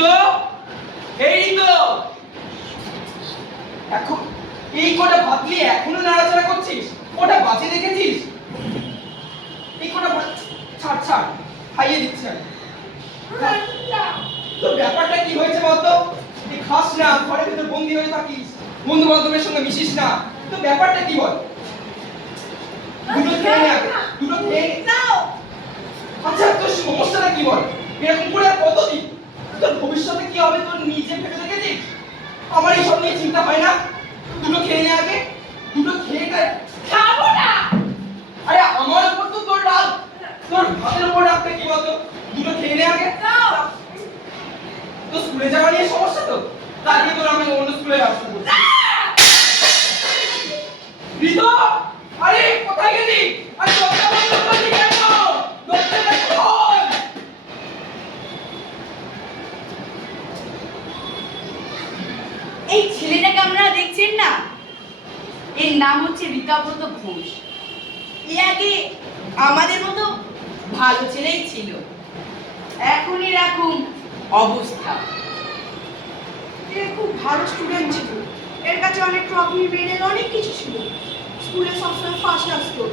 ঋতু, এই ঋতু, এখন এই কটা ভাত নিয়ে এখনো নাড়াচাড়া করছিস? ওটা বাজে দেখেছিস? এই কটা ভাত ছাড় ছাড়, খাইয়ে দিচ্ছি আমি। তো ব্যাপারটা কি হয়েছে বলতো? তুই খাস না, ঘরের ভিতর বন্দি হয়ে থাকিস, বন্ধু বান্ধবের সঙ্গে মিশিস না, তো ব্যাপারটা কি বল? দুটো খেয়ে নে, দুটো খেয়ে নাও। আচ্ছা তোর সমস্যাটা কি বল? এরকম করে আর কতদিন? তোর ভবিষ্যতে কি হবে তোর নিজে ভেবে দেখেছিস? আমার এইসব নিয়ে চিন্তা হয় না? দুটো খেয়ে নে আগে, দুটো খেয়ে নে। খাবো না। আরে আমার উপর তো তোর রাগ, তোর ভাতের উপর রাগটা কি বলতো? দুটো খেয়ে নে আগে। তো স্কুলে যাওয়া নিয়ে সমস্যা তো, তারপরে তোর আমি অন্য স্কুলে ব্যবস্থা করছি। ঋতু, আরে কোথায় গেলি? আরে দরজা বন্ধ করলি কেন? দরজাটা খোল। এই ছেলেটাকে আপনারা দেখছেন না, এর নাম হচ্ছে ঋতাব্রত ঘোষ। এ আগে আমাদের মতো ভালো ছেলেই ছিল, এখন এরকম অবস্থা। এ খুব ভালো স্টুডেন্ট ছিল, এর কাছে অনেক ট্রফি মেডেল অনেক কিছু ছিল, স্কুলে সবসময় ফার্স্ট আসতো।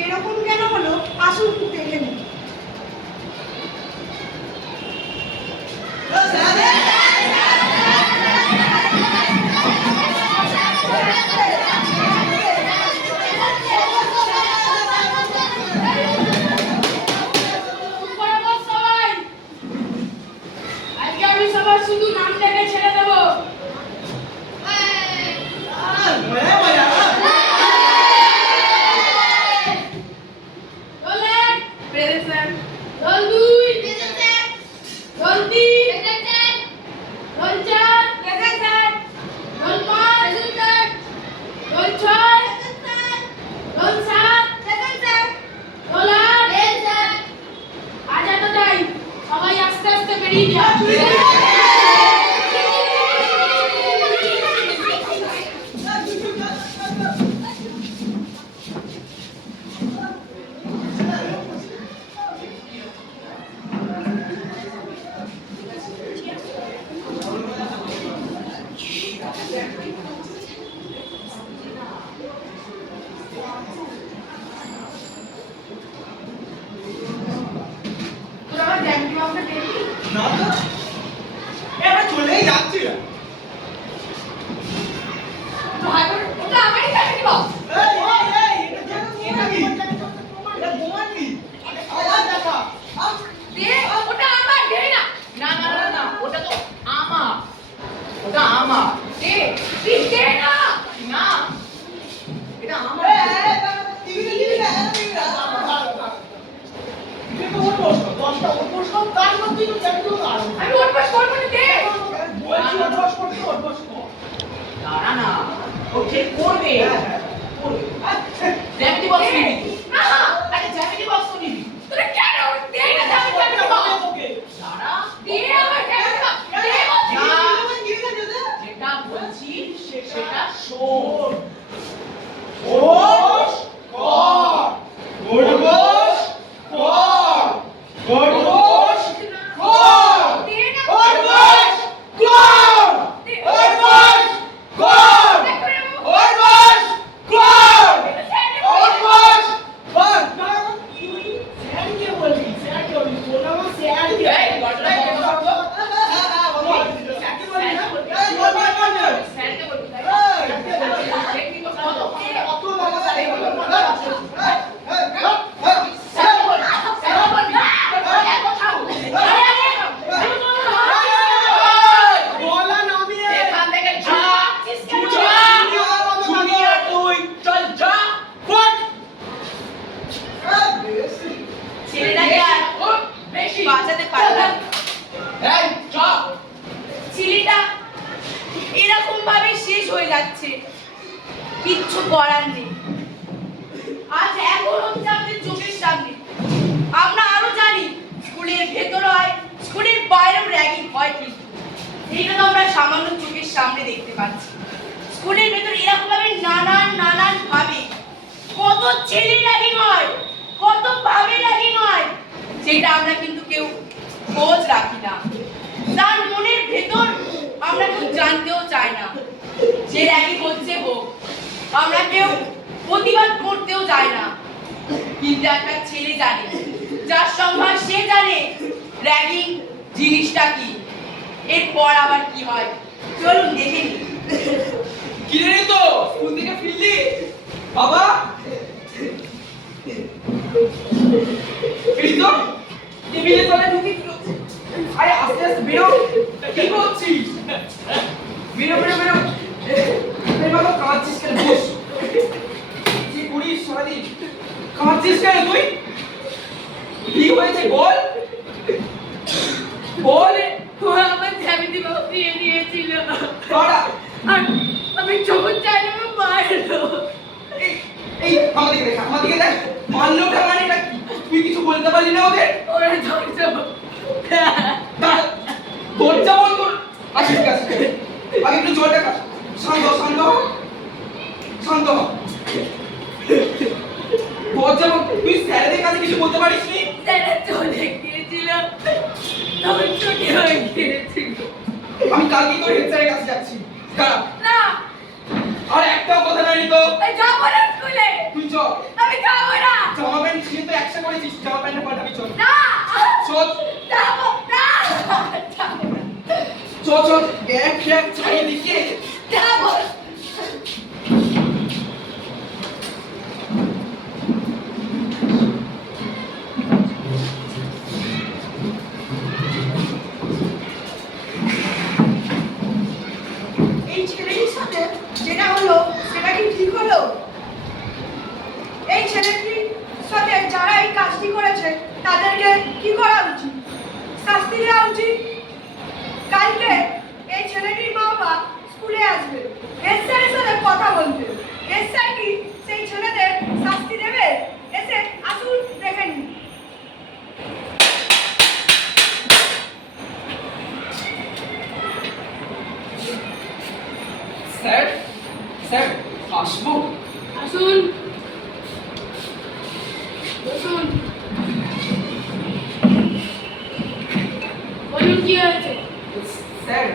এরকম কেন হলো আসল দেখে নি। শুধু নাম দেখে ছেড়ে দেবো। Roll 2, roll 3, roll 4, roll 5, roll 6, roll 7, roll 8। আজ এতটাই, সবাই আস্তে আস্তে বেরিয়ে যাও। তোরা আমার জ্যামিতি বক্সটা দেখবি? না তো, এবার চলেই যাচ্ছি না। ভাই বোন, ওটা আমারই জ্যামিতি বক্স। এটা কি? এটা বোমার কি? আলাদা দেখা। দে, ওটা আমার, দে না। না না না না, ওটা তো আমার, ওটা আমার। দে, তুই দে না। না, এটা আমার। আমি ওটপাস করবো না, দে। দাঁড়া না, ও ঠিক করবে। জ্যামিতি বক্স নিবি? না, আরে জ্যামিতি বক্স তো নিবি। তোরা কেন দে না জ্যামিতি বক্স? দাঁড়া, দে আমার জ্যামিতি বক্স। দে বলছি। যেটা বলছি সেটা শোন। খরগোশ কর, খরগোশ কর, খরগোশ কর, দে না। খরগোশ কর, খরগোশ কর, খরগোশ কর, খরগোশ কর। এই, ঘটনা বলো। স্যারকে বলবি, তাই না? দেখবি তো কত? অত লম্বা দাড়ি হলো না। স্যারকে বলবি, স্যারকে বলবি। এত খাও। গলা নামিয়ে এখান থেকে যা। যা। জুনিয়র তুই চল যা ফট। ছেলেটাকে আর বেশি বাঁচাতে পারলাম না। এই চল। ছেলেটা এরকম ভাবে শেষ হয়ে যাচ্ছে, কিচ্ছু করার নেই। আজ এখন হচ্ছে আমাদের চোখের সামনে, আমরা আরো জানি স্কুলের ভেতর হয়, স্কুলের বাইরেও র্যাগিং হয়, কিন্তু এইটা তো আমরা সামান্য চোখের সামনে দেখতে পাচ্ছি। স্কুলের ভেতর এরকম ভাবে নানান ভাবে কত ছেলে র্যাগিং হয়, কত ভাবে র্যাগিং হয়, সেটা আমরা কিন্তু কেউ খোঁজ রাখি না। যার মনের আমরা কেউ জানতেও চাই না যে র্যাগিং হচ্ছে হোক, আমরা কেউ প্রতিবাদ করতেও চাই না। কিন্তু একটা ছেলে জানে, যার সংখ্যা সে জানে র্যাগিং জিনিসটা কি, এরপর আবার কি হয় চলুন দেখে নিই। কি রে তো স্কুল থেকে ফিরলি বাবা? ফিরি তো টেবিলে তলে ঢুকি। আরে আস্তে আস্তে বেরো, কি করছিস? বেরো বেরো বেরো। এই বাবা কাঁদছিস কেন? বস। কি করিস সারাদিন? কাঁদছিস কেন তুই? কি হয়েছে বল বল। আমার জ্যামিতি বাবু দিয়ে দিয়েছিল, কারা? আর আমি যখন চাইলাম মারলো। এই আমাদেরকে দেখ, আমাদেরকে দেখ। মাল্যটা মানেটা কি? তুই কিছু বলতে পারলি না ওদের? ওরা ধরছে দরজা বন্ধ কর। আচ্ছা ঠিক আছে, আগে একটু জলটা খা। শান্ত হ, শান্ত হ, শান্ত হ। দরজা বন্ধ। তুই স্যারদের কাছে কিছু বলতে পারিস নি? তারা চলে গিয়েছিল, তখন ছুটি হয়ে গিয়েছিল। আমি কালকেই তোর হেড স্যারের কাছে যাচ্ছি। দাঁড়া। না, আর একটাও কথা নাই তো। আমি যাবো না স্কুলে, তুই চল। আমি যাবো না। জামা প্যান্ট ছিঁড়ে তো একশো করেছিস, জামা প্যান্টটা পাল্টাবি। চল না, চল যাবো না, যাবো না, চল চল। ব্যাগ ফ্যাগ ছাড়িয়ে দিকে। যাবো না। এই ছেলেটির সাথে যেটা হলো সেটা কি ঠিক হলো? এই ছেলেটির সাথে যারা এই কাজটি করেছে তাদেরকে কি করা উচিত? শাস্তি দেওয়া উচিত। কালকে এই ছেলেটির মা বাবা স্কুলে আসবে, এস স্যারের সাথে কথা বলবে। এস স্যার কি সেই ছেলেদের শাস্তি দেবে? এসে আসুন দেখে নিন। স্যার স্যার আসবো? আসুন, বসুন, বলুন কি হয়েছে? স্যার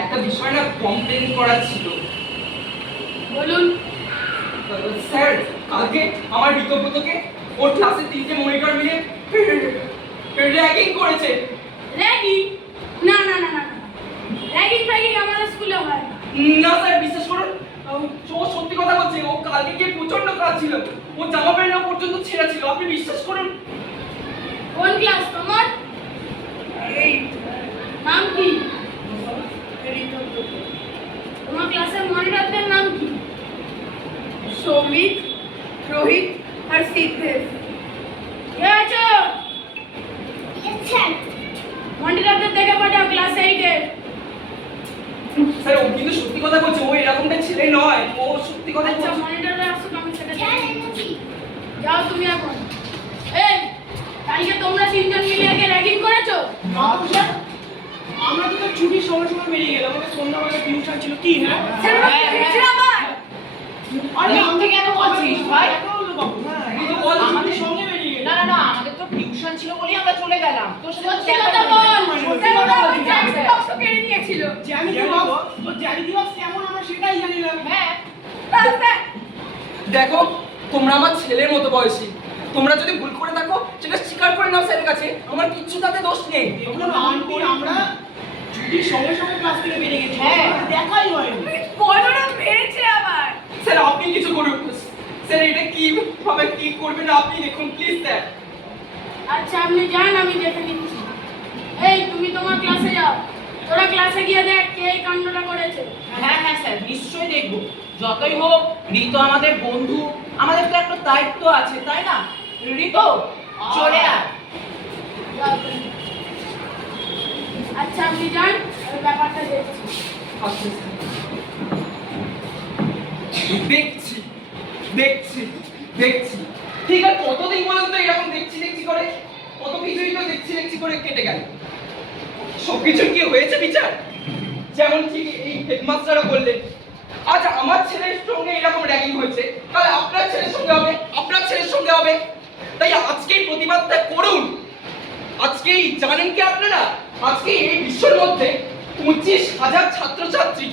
একটা বিষয় না কমপ্লেন করার ছিল। বলুন। স্যার কালকে আমার ঋতব্রতকে ওর ক্লাসে 3টে মনিটর মিলে র্যাগিং করেছে। র্যাগিং? না না না না, র্যাগিং ফ্যাগিং আমাদের স্কুলে হয় না। না স্যার বিশ্বাস করুন, ও সত্যি কথা বলছে। ও কালকে গিয়ে প্রচন্ড কাজ ছিল, ও জামা প্যান্ট পর্যন্ত ছেঁড়া ছিল। আপনি বিশ্বাস করুন। কোন ক্লাস তোমার? এই নাম কি? তোমার ক্লাসের মনিটরদের নাম কি? সৌমিক, রোহিত আর সিদ্ধেশ। কে আছো? মনিটরদের দেখে পাঠাও ক্লাস 8-এর। স্যার ও কিন্তু সত্যি কথা বলছে, ও এরকমটা ছেলে নয়, ও সত্যি কথা আচ্ছা বলছে। মনিটররা আসুক, আমি সেটা দেখি। যাও তুমি এখন। এই কালকে তোমরা 3জন মিলে একে র্যাগিং করেছো? আমরা তো ছুটির সময় সময় বেরিয়ে গেলাম, আমাদের সন্ধ্যাবেলা টিউশন ছিল। কি হ্যাঁ স্যার দেখছি আবার। আরে মিথ্যে কেন বলছিস ভাই? আমাদের সঙ্গে বেরিয়ে গেলাম। না না না, আমাদের তো টিউশন ছিল বলেই আমরা চলে গেলাম। তোর সাথে সত্যি কথা বল। সত্যি স্যার কথা ওরা বলছি। জ্যামিতি বক্স কেড়ে নিয়েছিল। জ্যামিতি বক্স, ও জ্যামিতি বক্স কেমন আমরা সেটাই জানি না। হ্যাঁ, স্যার দেখো তোমরা আমার ছেলের মতো বয়সী, তোমরা যদি ভুল করে থাকো সেটা স্বীকার করে নাও স্যারের কাছে। আমার কিচ্ছু তাতে দোষ নেই। দেখুন আন্টি, আমরা ছুটির সময় সময় ক্লাস থেকে বেরিয়ে গেছি, হ্যাঁ। আমাদের দেখাই হয়নি। বড়রা মেরেছে আবার। স্যার আপনি কিছু করুন। স্যার এটা কি ভাবে কি করবেন আপনি দেখুন প্লিজ স্যার। আচ্ছা আপনি যান, আমি দেখে নিচ্ছি। এই তুমি তোমার ক্লাসে যাও, তোরা ক্লাসে গিয়ে দেখ কে এই কাণ্ডটা করেছে। হ্যাঁ হ্যাঁ স্যার, নিশ্চয়ই দেখবো। যতই হোক ঋতু আমাদের বন্ধু, আমাদের তো একটা দায়িত্ব আছে, তাই না? ঋতু চলে আয়। যাও তুমি। আচ্ছা আপনি যান, আমি ব্যাপারটা দেখছি। আচ্ছা, দেখছি দেখছি দেখছি ঠিক আছে। কতদিন পর্যন্ত এরকম দেখছি দেখছি করে, কত কিছুই তো দেখছি দেখছি করে কেটে গেল। সবকিছুর কি হয়েছে বিচার? যেমন ঠিক এই হেডমাস্টাররা বললেন আজ আমার ছেলের সঙ্গে এরকম র্যাগিং হয়েছে, তাহলে আপনার ছেলের সঙ্গে হবে, আপনার ছেলের সঙ্গে হবে। তাই আজকেই প্রতিবাদটা করুন। আজকেই জানেন কি আপনারা, আজকে এই বিশ্বের মধ্যে 25,000 ছাত্রছাত্রী,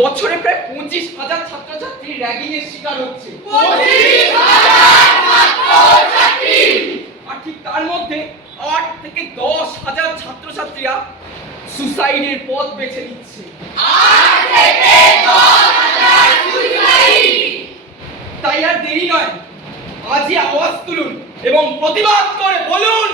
বছরে প্রায় 25,000 ছাত্রছাত্রী র্যাগিং এর শিকার হচ্ছে। 25,000 আর ঠিক তার মধ্যে 8 থেকে 10,000 ছাত্রছাত্রীরা সুসাইডের পথ বেছে নিচ্ছে। তাই আর দেরি নয়, আজই আওয়াজ তুলুন এবং প্রতিবাদ করে বলুন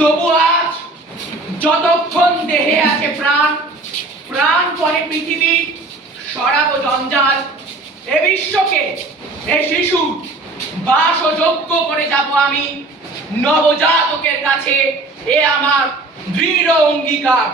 তবু আজ যতক্ষণ দেহে আছে প্রাণ, প্রাণ পরে পৃথিবী, সরাবো জঞ্জাল, এ বিশ্বকে, এ শিশু বাসযোগ্য করে যাব আমি নবজাতকের কাছে। এ আমার দৃঢ় অঙ্গীকার।